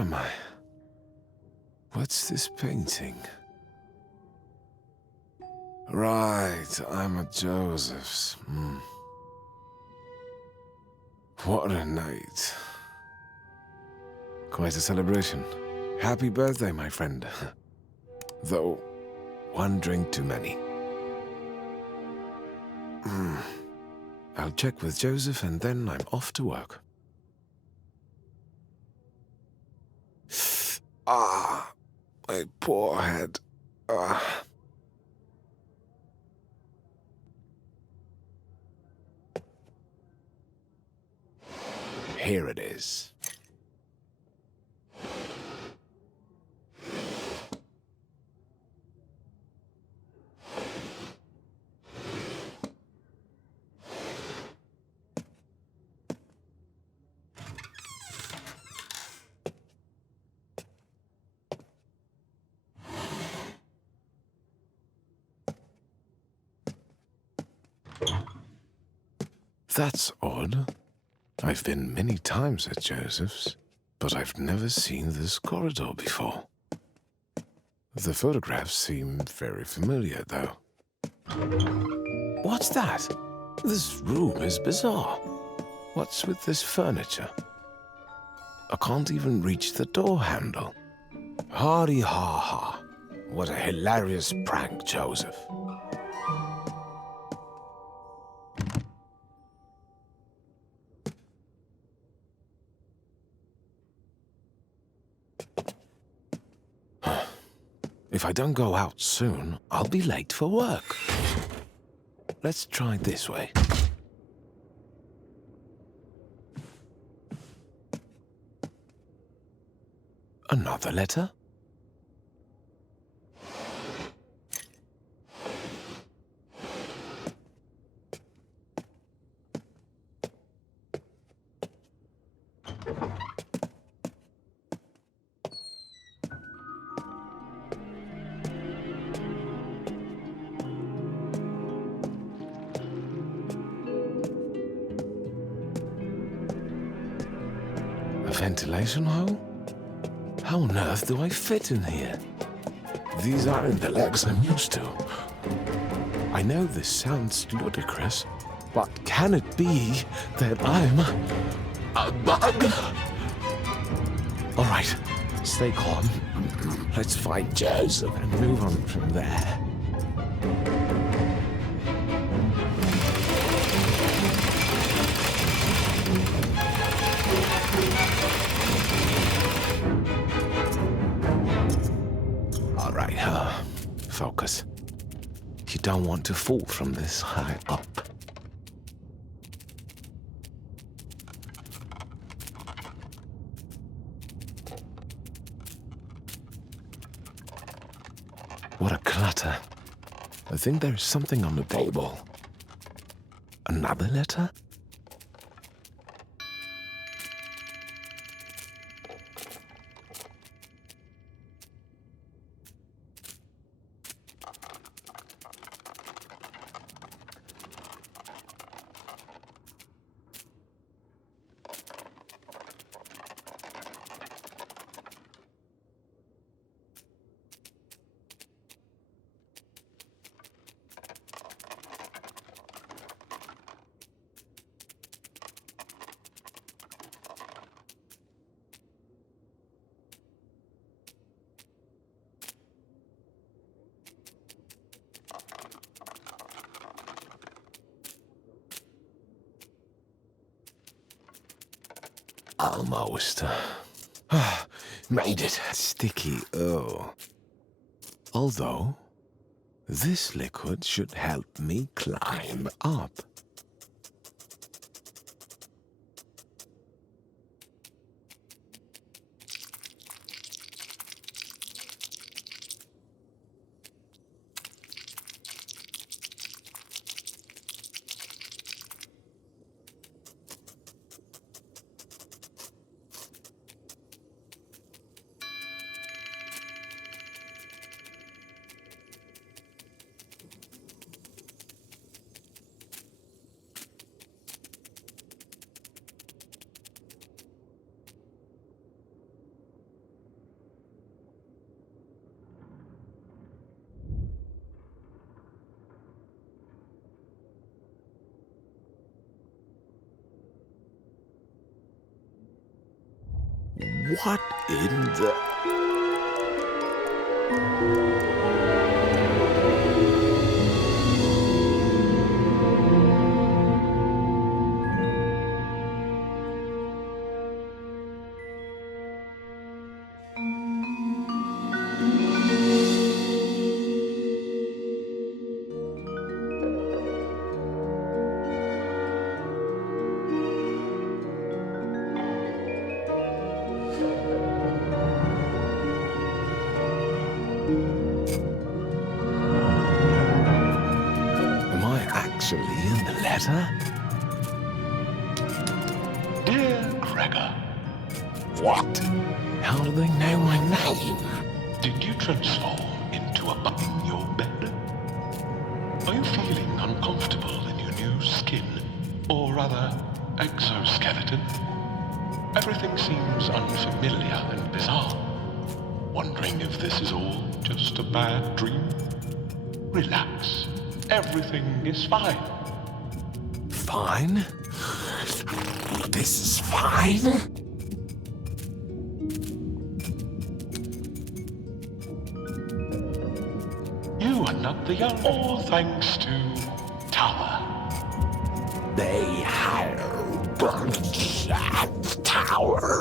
am I? What's this painting? Right, I'm at Joseph's. What a night. Quite a celebration. Happy birthday, my friend. Though, one drink too many. I'll check with Joseph and then I'm off to work. Ah, my poor head. Ah. Here it is. That's odd. I've been many times at Joseph's, but I've never seen this corridor before. The photographs seem very familiar, though. What's that? This room is bizarre. What's with this furniture? I can't even reach the door handle. Hardy ha ha. What a hilarious prank, Joseph. If I don't go out soon, I'll be late for work. Let's try this way. Another letter? A ventilation hole? How on earth do I fit in here? These aren't the legs I'm used to. I know this sounds ludicrous, but can it be that I'm a bug? All right, stay calm. Let's find Joseph and move on from there. All right, focus. You don't want to fall from this high up. What a clutter. I think there's something on the table. Another letter? Almost. Made it. Sticky, oh. Although, this liquid should help me climb up. What in the... Am I actually in the letter? Dear Gregor, What? How do they know my name? did you transform into a bug in your bed? Are you feeling uncomfortable in your new skin? Or rather, exoskeleton? Everything seems unfamiliar and bizarre. Wondering if this is all just a bad dream? Relax. Everything is fine. Fine? This is fine? You are not the young, all thanks to Tower. They have burnt that tower.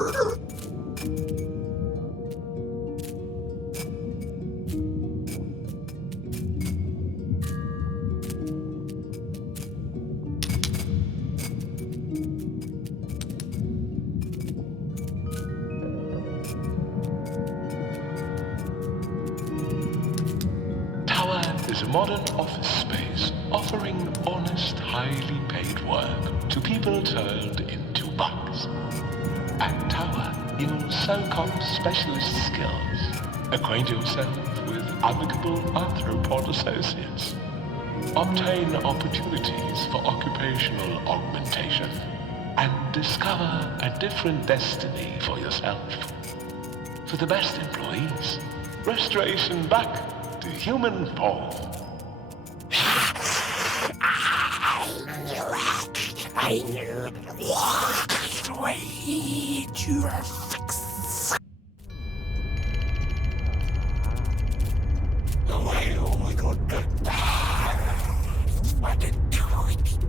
Tower is a modern office space offering honest, highly paid work to people turned into bugs. At Tower, you'll soak up specialist skills, acquaint yourself with amicable arthropod associates, obtain opportunities for occupational augmentation, and discover a different destiny for yourself. For the best employees, restoration back to human form. I knew what way you fix. Oh my God! I didn't do it.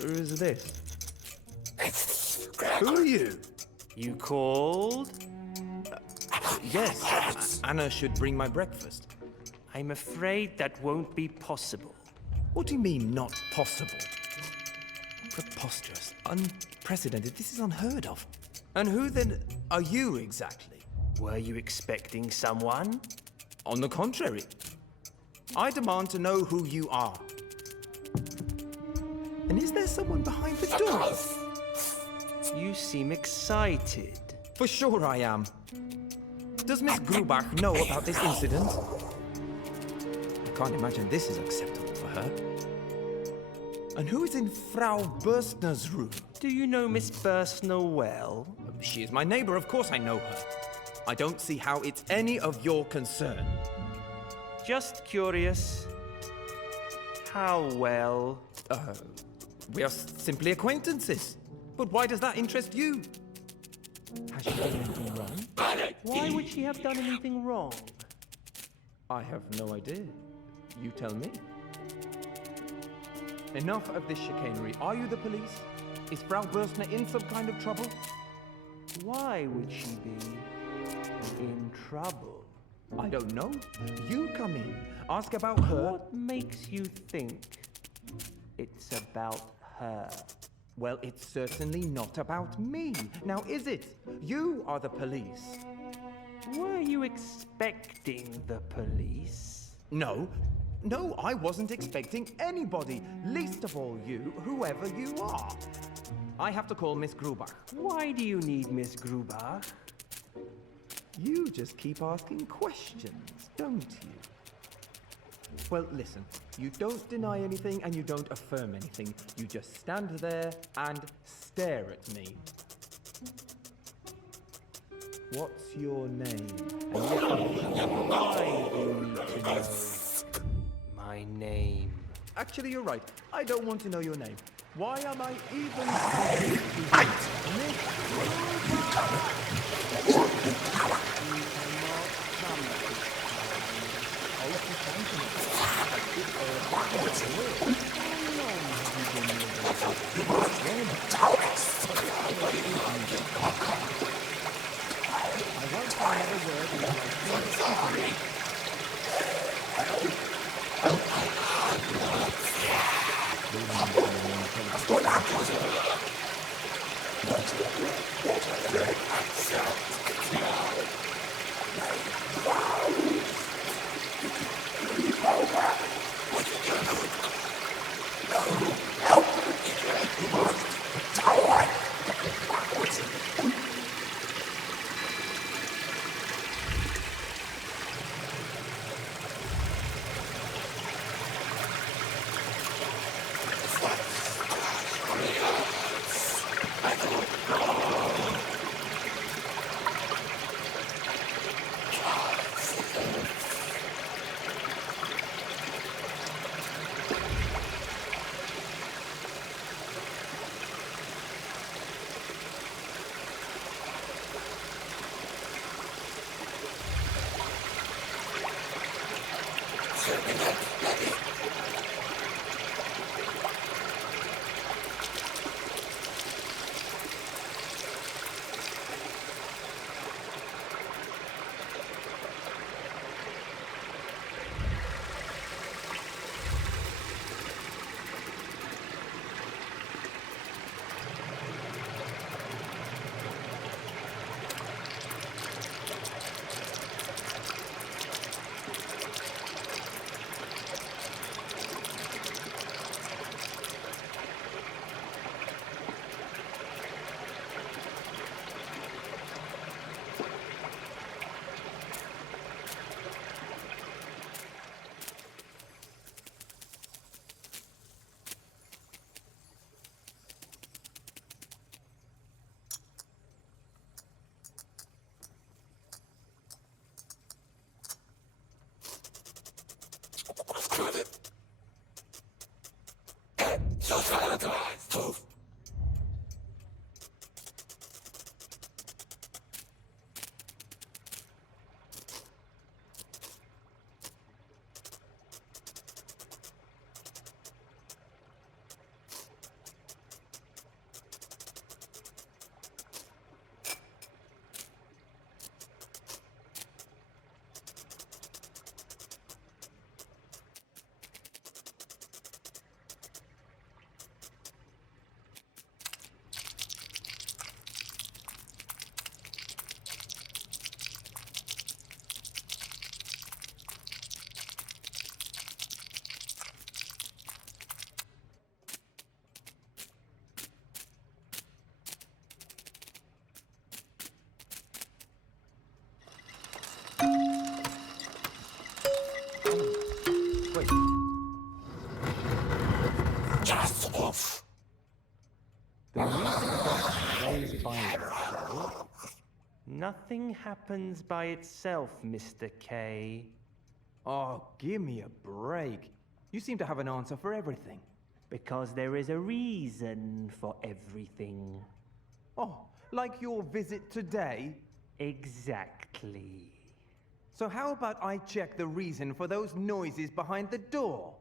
Who is this? Who are you? You called? Yes, Anna should bring my breakfast. I'm afraid that won't be possible. What do you mean, not possible? Preposterous, unprecedented, this is unheard of. And who then are you exactly? Were you expecting someone? On the contrary, I demand to know who you are. And is there someone behind the door? You seem excited. For sure I am. Does Miss Grubach know about this incident? can't imagine this is acceptable for her. And who is in Frau Bürstner's room? Do you know Miss Bürstner well? She is my neighbor, of course I know her. I don't see how it's any of your concern. Just curious. How well? We are simply acquaintances. But why does that interest you? Has she done anything wrong? Why would she have done anything wrong? I have no idea. You tell me. Enough of this chicanery. Are you the police? Is Frau Bürstner in some kind of trouble? Why would she be in trouble? I don't know. You come in, ask about her. What makes you think it's about her? Well, it's certainly not about me. Now, is it? You are the police. Were you expecting the police? No. No, I wasn't expecting anybody. Least of all you, whoever you are. I have to call Miss Grubach. Why do you need Miss Grubach? You just keep asking questions, don't you? Well, listen. You don't deny anything and you don't affirm anything. You just stand there and stare at me. What's your name? Why do you need to know my name? Actually, you're right. I don't want to know your name. Why am I even talking to The music box plays by itself. Nothing happens by itself, Mr. K. Oh, give me a break. You seem to have an answer for everything. Because there is a reason for everything. Oh, like your visit today? Exactly. So how about I check the reason for those noises behind the door?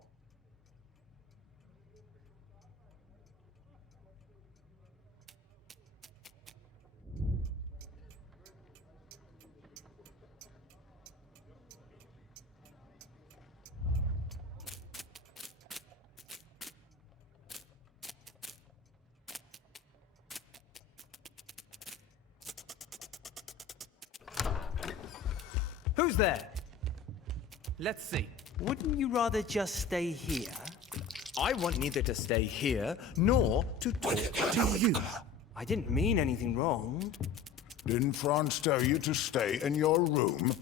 Who's there? Let's see. Wouldn't you rather just stay here? I want neither to stay here nor to talk to you. I didn't mean anything wrong. Didn't Franz tell you to stay in your room?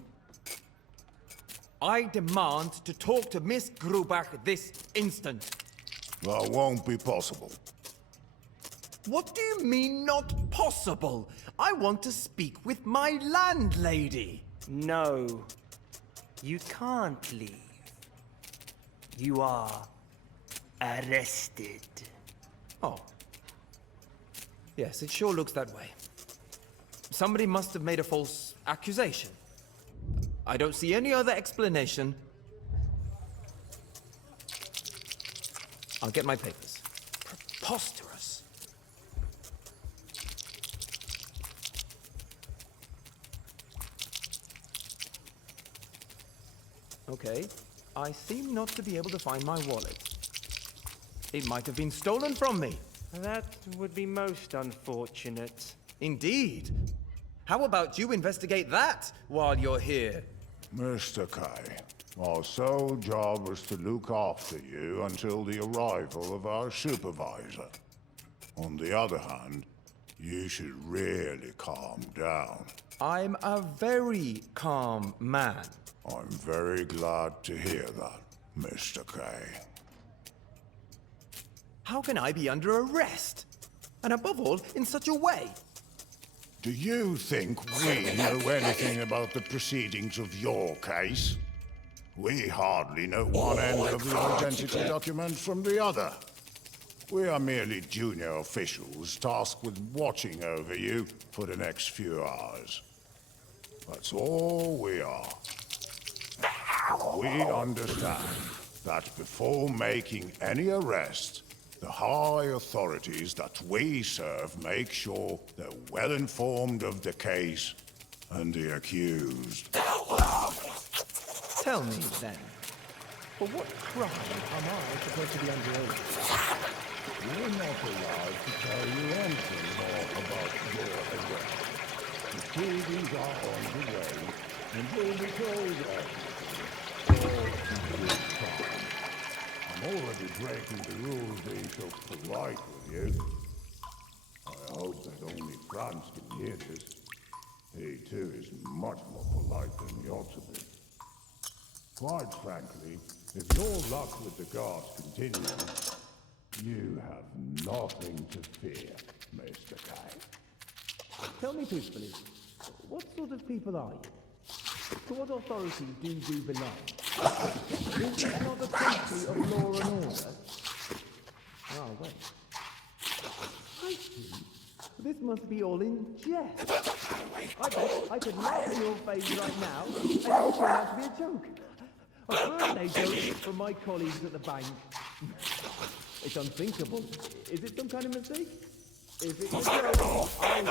I demand to talk to Miss Grubach this instant. That won't be possible. What do you mean, not possible? I want to speak with my landlady. No. You can't leave. You are arrested. Oh. Yes, it sure looks that way. Somebody must have made a false accusation. I don't see any other explanation. I'll get my papers. Preposterous. Okay, I seem not to be able to find my wallet. It might have been stolen from me. That would be most unfortunate. Indeed. How about you investigate that while you're here? Mr. K, our sole job was to look after you until the arrival of our supervisor. On the other hand, you should really calm down. I'm a very calm man. I'm very glad to hear that, Mr. K. How can I be under arrest? And above all, in such a way? Do you think we know anything about the proceedings of your case? We hardly know one end of the identity documents from the other. We are merely junior officials tasked with watching over you for the next few hours. That's all we are. We understand that before making any arrest, the high authorities that we serve make sure they're well informed of the case and the accused. Tell me then, for what crime am I supposed to be under oath? We're not allowed to tell you anything more about your arrest. The proceedings are on the way, and you'll be told everything. I'm already breaking the rules being so polite with you. I hope that only Franz can hear this. He too is much more polite than he ought to be. Quite frankly, if your luck with the guards continues, you have nothing to fear, Mr. K. Tell me truthfully, what sort of people are you? To what authority do you belong? Is this not a country of law and order? Ah, wait. I see. This must be all in jest. I bet I could laugh in your face right now, and it will turn out to be a joke. A birthday joke from my colleagues at the bank. It's unthinkable. Is it some kind of mistake? If it's a joke, I'll...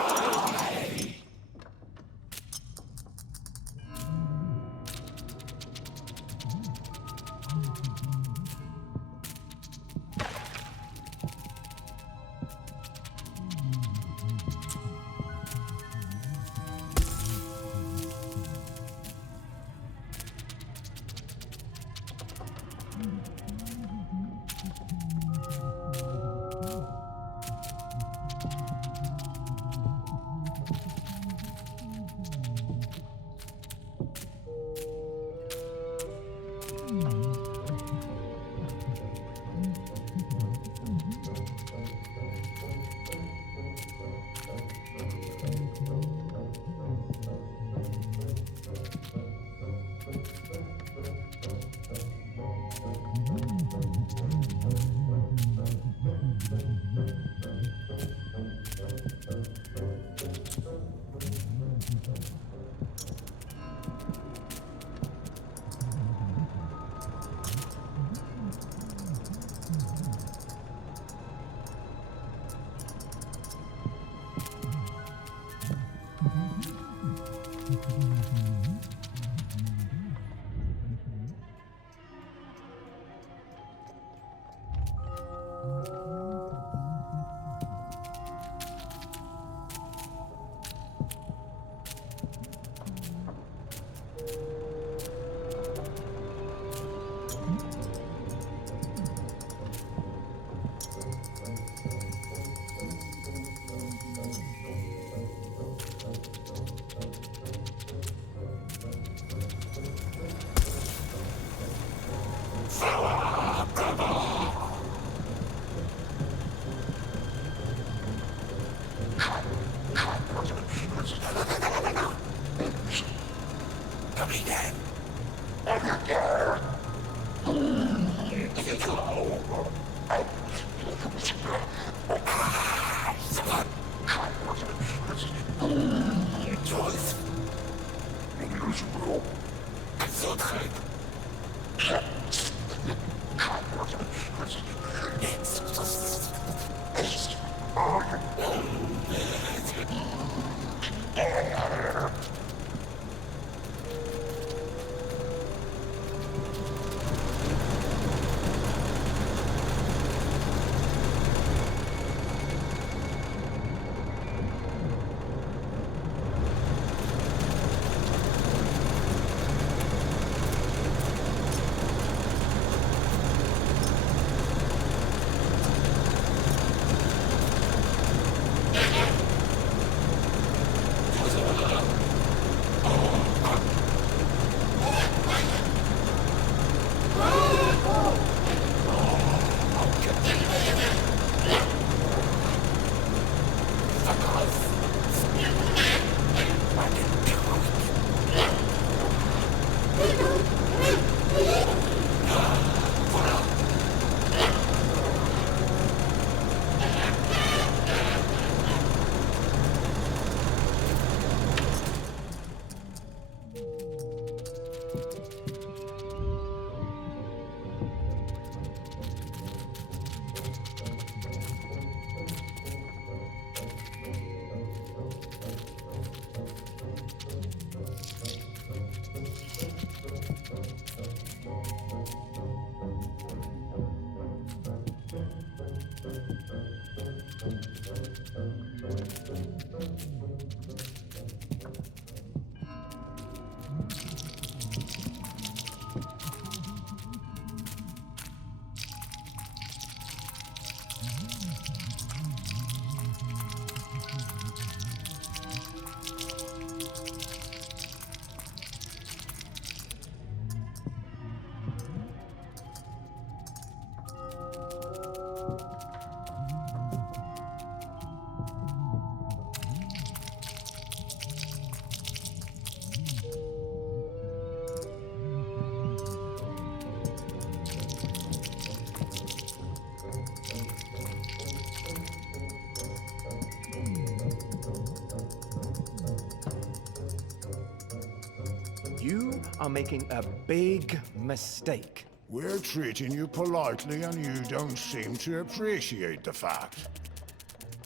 You are making a big mistake. We're treating you politely and you don't seem to appreciate the fact.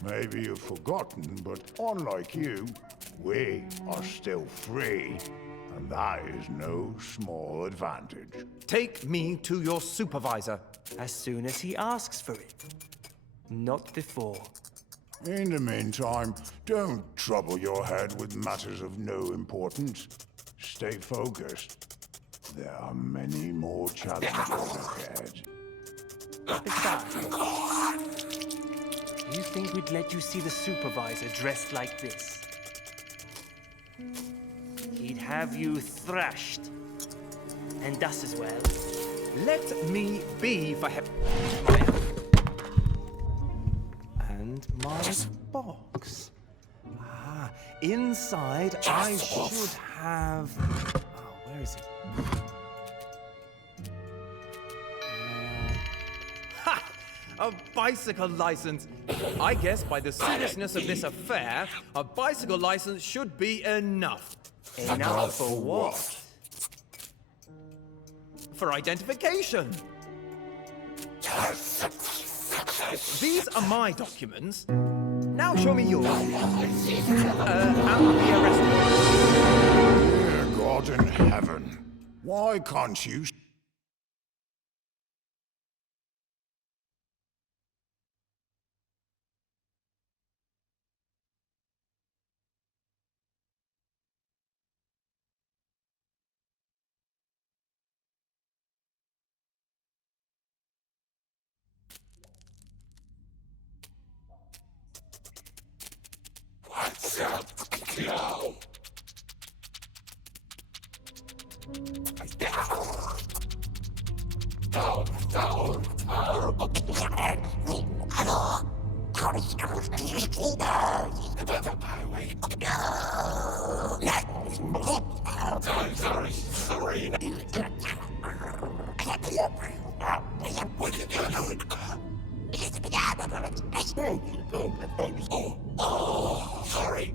Maybe you've forgotten, but unlike you, we are still free. And that is no small advantage. Take me to your supervisor. As soon as he asks for it. Not before. In the meantime, don't trouble your head with matters of no importance. Stay focused. There are many more challenges ahead. Besides, you think we'd let you see the supervisor dressed like this? He'd have you thrashed. And us as well. Let me be, for heaven. And my box. Ah, inside I should have... Oh, where is it? Ha! A bicycle license! I guess by the seriousness of this affair, a bicycle license should be enough. Enough for what? For identification. These are my documents. Now show me yours. And the arrest warrant. Dear God in heaven, why can't you... Sorry.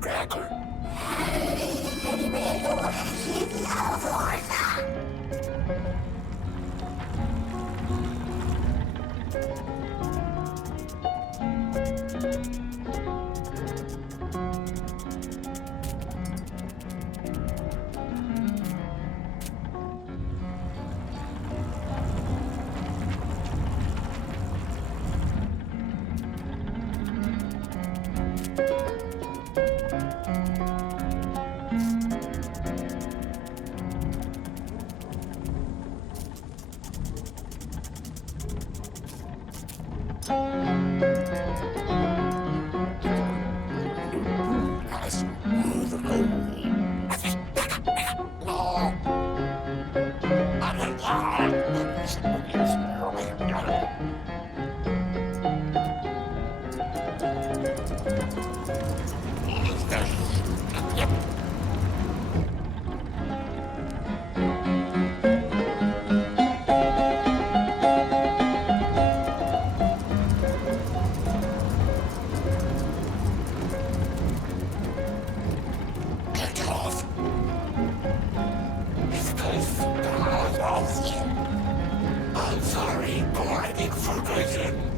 Gregor. I'm sorry, but I think forgotten.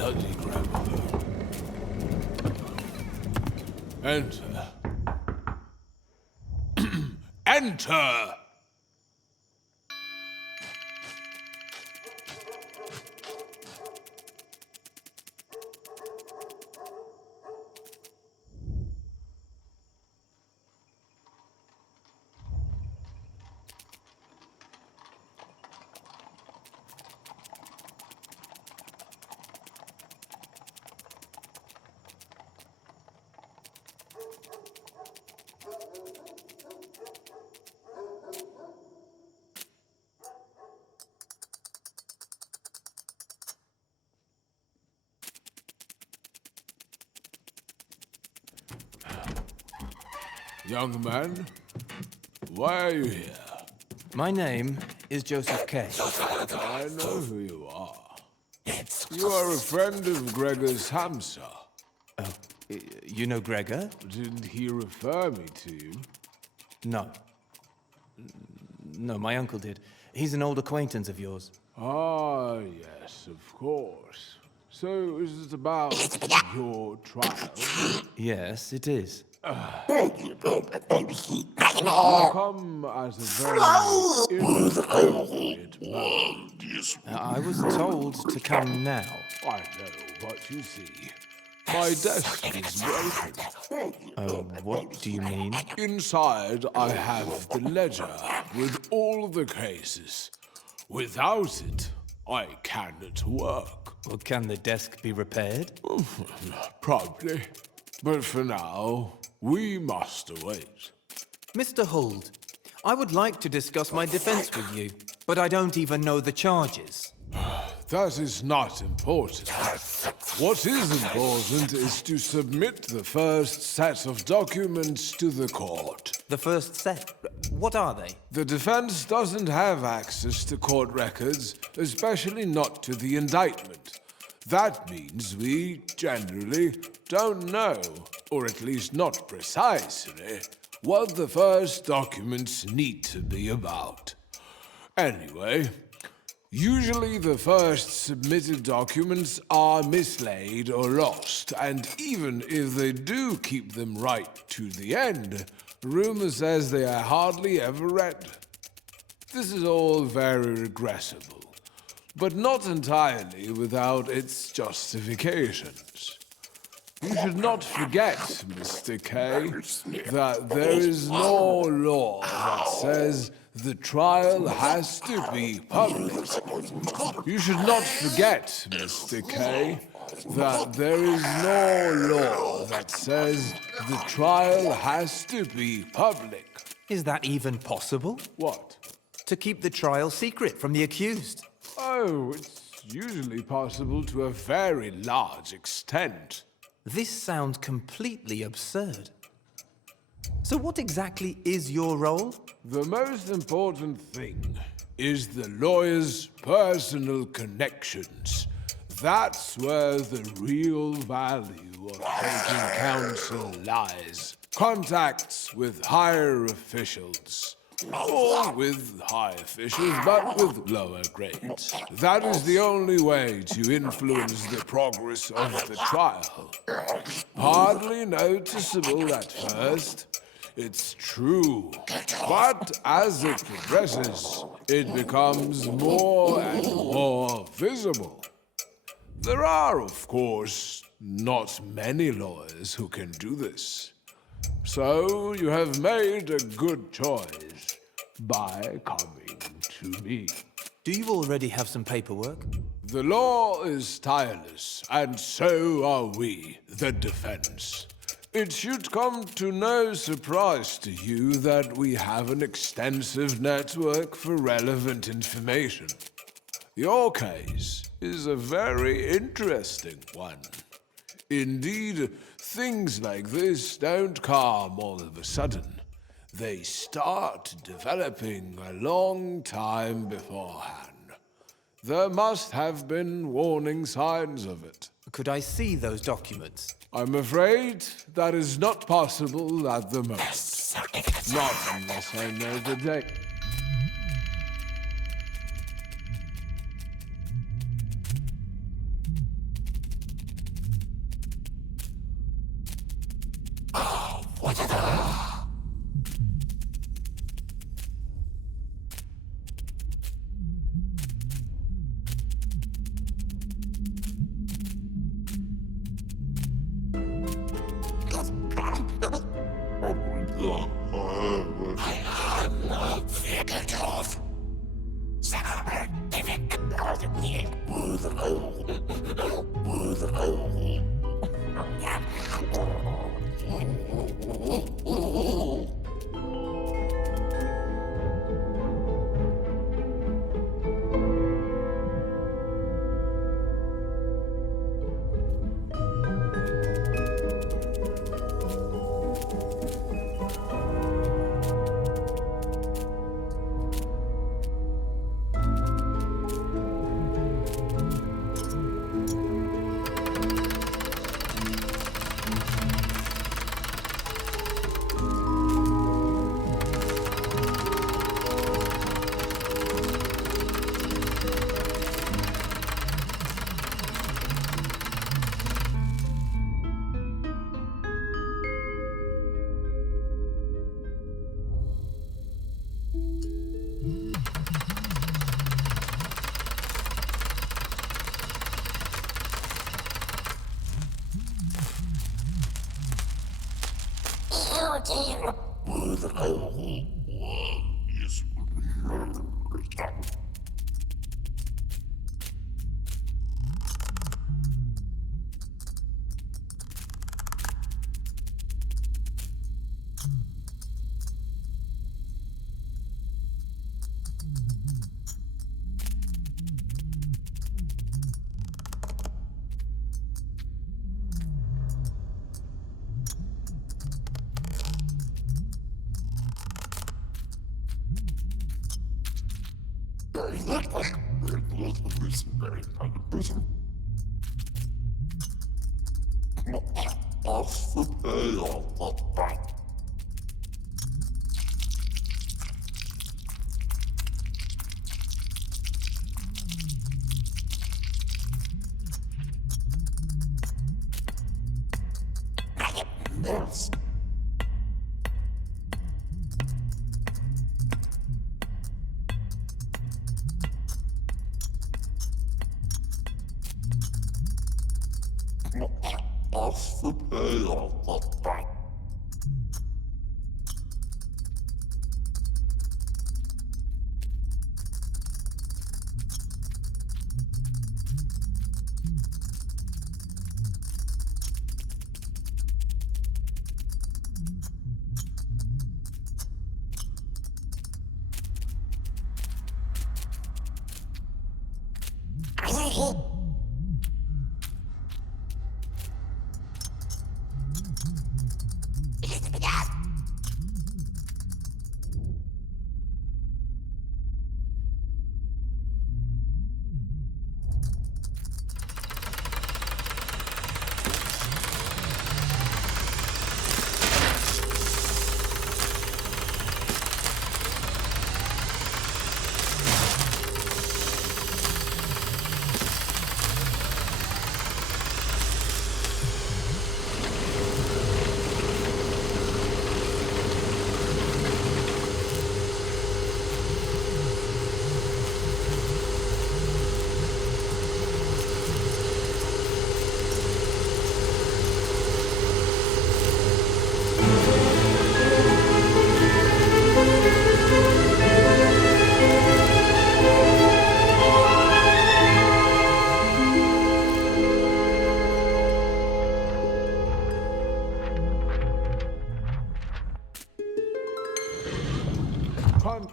bloody gravel. Enter. Enter! Young man, why are you here? My name is Joseph K. I know who you are. You are a friend of Gregor's hamster. You know Gregor? Didn't he refer me to you? No. No, my uncle did. He's an old acquaintance of yours. Ah, yes, of course. So, is it about your trial? Yes, it is. You come at a very inappropriate moment. I was told to come now. I know, but you see, my desk is broken. What do you mean? Inside, I have the ledger with all the cases. Without it, I cannot work. Well, can the desk be repaired? Probably. But for now, we must await. Mr. Huld, I would like to discuss my defense with you, but I don't even know the charges. That is not important. What is important is to submit the first set of documents to the court. The first set? What are they? The defense doesn't have access to court records, especially not to the indictment. That means we, generally, don't know, or at least not precisely, what the first documents need to be about. Anyway, usually the first submitted documents are mislaid or lost, and even if they do keep them right to the end, rumor says they are hardly ever read. This is all very regressible, but not entirely without its justifications. You should not forget, Mr. K, that there is no law that says the trial has to be public. You should not forget, Mr. K, that there is no law that says the trial has to be public. Is that even possible? What? To keep the trial secret from the accused? Oh, it's usually possible to a very large extent. This sounds completely absurd. So what exactly is your role? The most important thing is the lawyer's personal connections. That's where the real value of taking counsel lies. Contacts with higher officials. Or with high officials, but with lower grades. That is the only way to influence the progress of the trial. Hardly noticeable at first, it's true. But as it progresses, it becomes more and more visible. There are, of course, not many lawyers who can do this. So you have made a good choice by coming to me. Do you already have some paperwork? The law is tireless, and so are we, the defense. It should come to no surprise to you that we have an extensive network for relevant information. Your case is a very interesting one. Indeed, things like this don't come all of a sudden. They start developing a long time beforehand. There must have been warning signs of it. Could I see those documents? I'm afraid that is not possible at the moment. Not unless I know the date.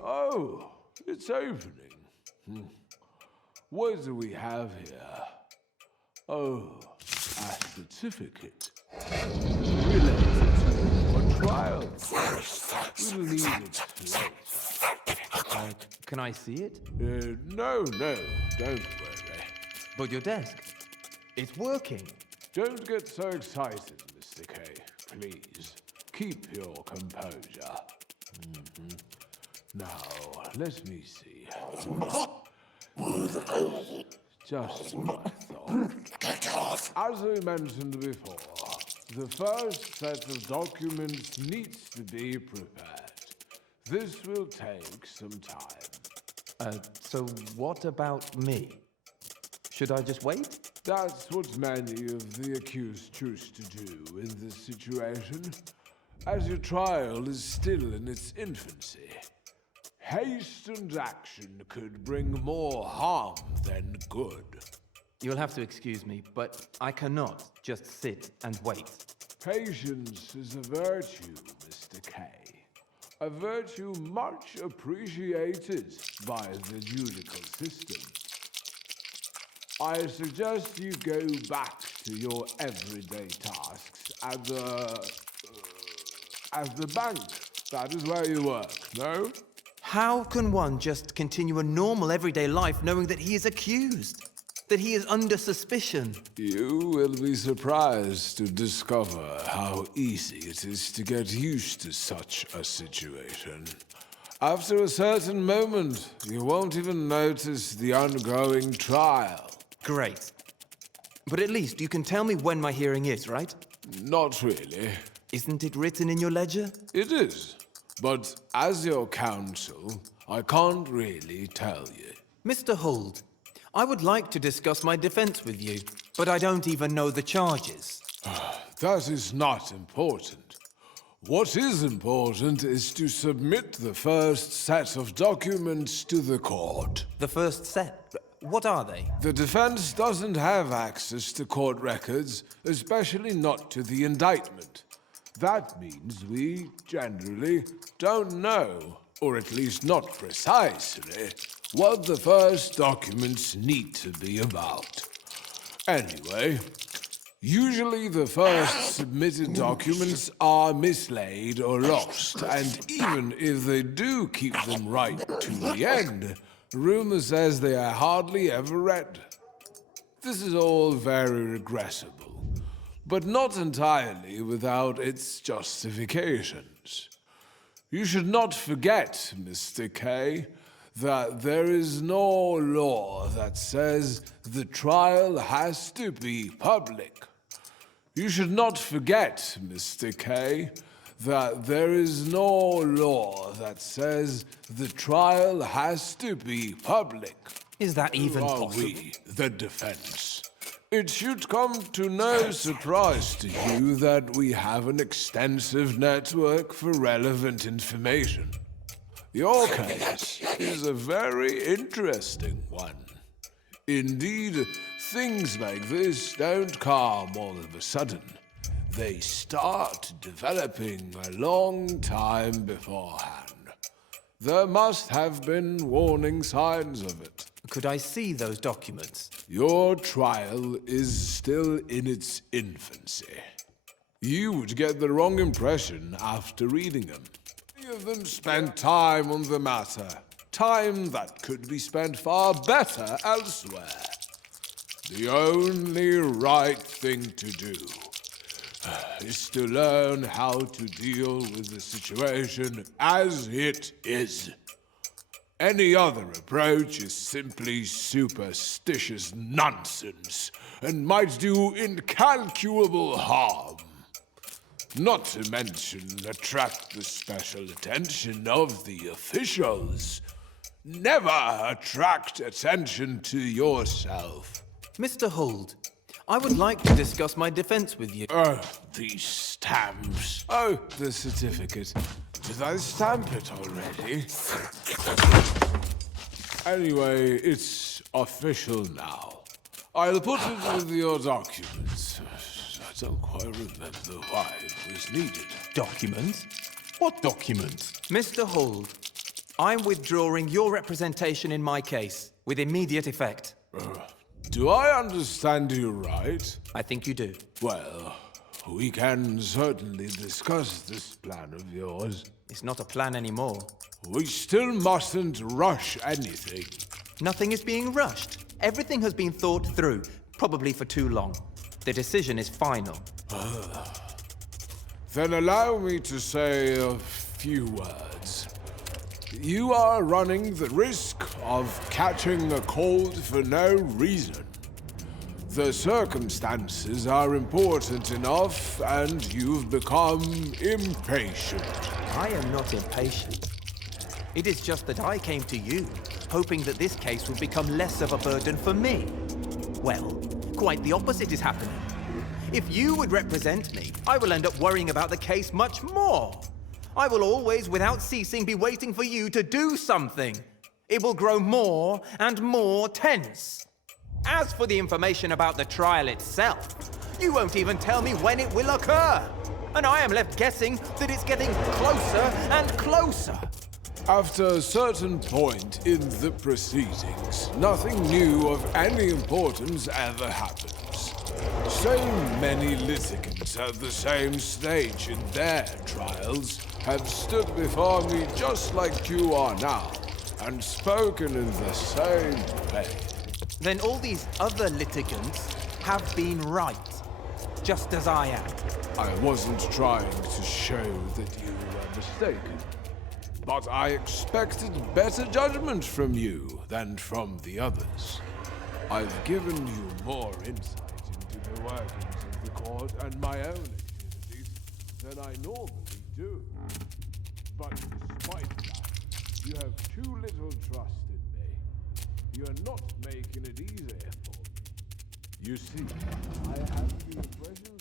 Oh, it's opening. What do we have here? Oh, a certificate. Related to a trial. We'll need it later. Can I see it? No, don't worry. But your desk. It's working. Don't get so excited, Mr. K, please. Keep your composure. Now, let me see. Just what I thought. As I mentioned before, The first set of documents needs to be prepared. This will take some time. So what about me? Should I just wait? That's what many of the accused choose to do in this situation, as your trial is still in its infancy. Hastened action could bring more harm than good. You'll have to excuse me, but I cannot just sit and wait. Patience is a virtue, Mr. K. A virtue much appreciated by the judicial system. I suggest you go back to your everyday tasks at the bank. That is where you work, no? How can one just continue a normal everyday life knowing that he is accused? That he is under suspicion? You will be surprised to discover how easy it is to get used to such a situation. After a certain moment, you won't even notice the ongoing trial. Great. But at least you can tell me when my hearing is, right? Not really. Isn't it written in your ledger? It is. But as your counsel, I can't really tell you. Mr. Holt, I would like to discuss my defense with you, but I don't even know the charges. That is not important. What is important is to submit the first set of documents to the court. The first set? What are they? The defense doesn't have access to court records, especially not to the indictment. That means we generally don't know, or at least not precisely, what the first documents need to be about. Anyway, usually the first submitted documents are mislaid or lost, and even if they do keep them right to the end, rumor says they are hardly ever read. This is all very regrettable, but not entirely without its justifications. You should not forget, Mr. K, that there is no law that says the trial has to be public. You should not forget, Mr. K, that there is no law that says the trial has to be public. Is that even possible? We, the defense? It should come to no surprise to you that we have an extensive network for relevant information. Your case is a very interesting one. Indeed, things like this don't come all of a sudden. They start developing a long time beforehand. There must have been warning signs of it. Could I see those documents? Your trial is still in its infancy. You would get the wrong impression after reading them. You then spend time on the matter. Time that could be spent far better elsewhere. The only right thing to do is to learn how to deal with the situation as it is. Any other approach is simply superstitious nonsense and might do incalculable harm. Not to mention attract the special attention of the officials. Never attract attention to yourself. Mr. Holt, I would like to discuss my defense with you. These stamps. Oh, the certificate. Did I stamp it already? Anyway, it's official now. I'll put it with your documents. I don't quite remember why it was needed. Documents? What documents? Mr. Holt, I'm withdrawing your representation in my case, with immediate effect. Do I understand you right? I think you do. Well, we can certainly discuss this plan of yours. It's not a plan anymore. We still mustn't rush anything. Nothing is being rushed. Everything has been thought through, probably for too long. The decision is final. Then allow me to say a few words. You are running the risk of catching a cold for no reason. The circumstances are important enough, and you've become impatient. I am not impatient. It is just that I came to you, hoping that this case would become less of a burden for me. Well, quite the opposite is happening. If you would represent me, I will end up worrying about the case much more. I will always, without ceasing, be waiting for you to do something. It will grow more and more tense. As for the information about the trial itself, you won't even tell me when it will occur. And I am left guessing that it's getting closer and closer. After a certain point in the proceedings, nothing new of any importance ever happens. So many litigants at the same stage in their trials have stood before me just like you are now, and spoken in the same way. Then all these other litigants have been right, just as I am. I wasn't trying to show that you were mistaken, but I expected better judgment from you than from the others. I've given you more insight into the workings of the court and my own activities than I normally do. But despite that, you have too little trust in me. You're not making it easier for me. You see, I have the impression